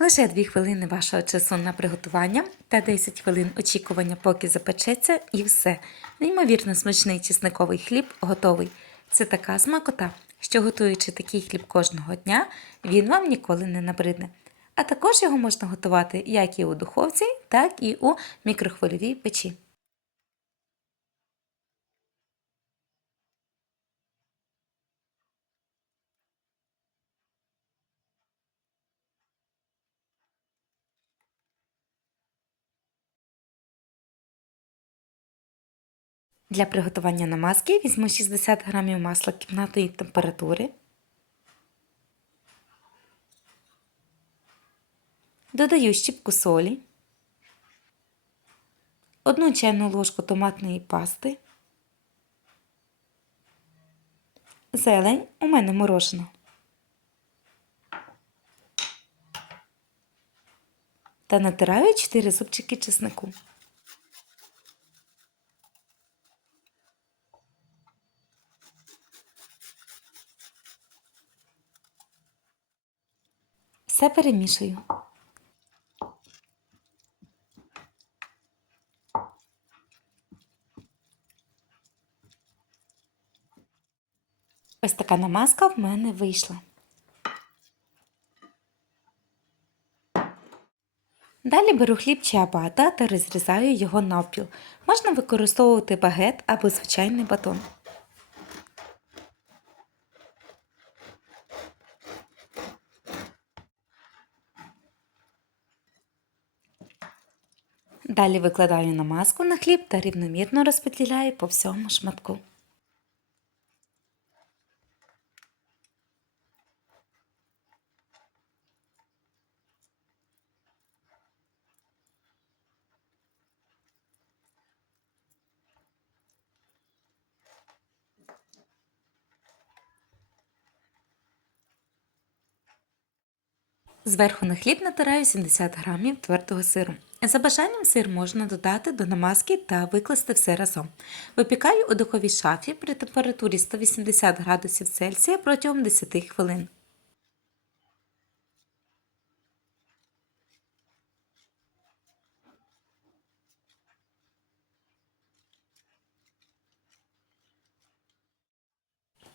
Лише 2 хвилини вашого часу на приготування та 10 хвилин очікування, поки запечеться, і все. Неймовірно смачний чесниковий хліб готовий. Це така смакота, що готуючи такий хліб кожного дня, він вам ніколи не набридне. А також його можна готувати як і у духовці, так і у мікрохвильовій печі. Для приготування намазки візьму 60 г масла кімнатної температури. Додаю щіпку солі, 1 чайну ложку томатної пасти, зелень у мене морожена. Та натираю 4 зубчики чеснику. Все перемішую. Ось така намазка в мене вийшла. Далі беру хліб чиабата та розрізаю його навпіл. Можна використовувати багет або звичайний батон. Далі викладаю намазку на хліб та рівномірно розподіляю по всьому шматку. Зверху на хліб натираю 70 г твердого сиру. За бажанням сир можна додати до намазки та викласти все разом. Випікаю у духовій шафі при температурі 180 градусів Цельсія протягом 10 хвилин.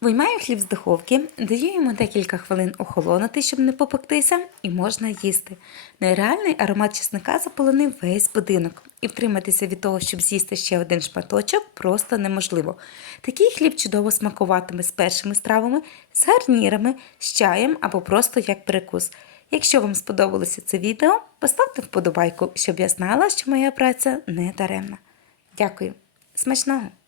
Виймаю хліб з духовки, даю йому декілька хвилин охолонути, щоб не попектися, і можна їсти. Нереальний аромат чесника заполонив весь будинок, і втриматися від того, щоб з'їсти ще один шматочок, просто неможливо. Такий хліб чудово смакуватиме з першими стравами, з гарнірами, з чаєм або просто як перекус. Якщо вам сподобалося це відео, поставте вподобайку, щоб я знала, що моя праця не даремна. Дякую. Смачного!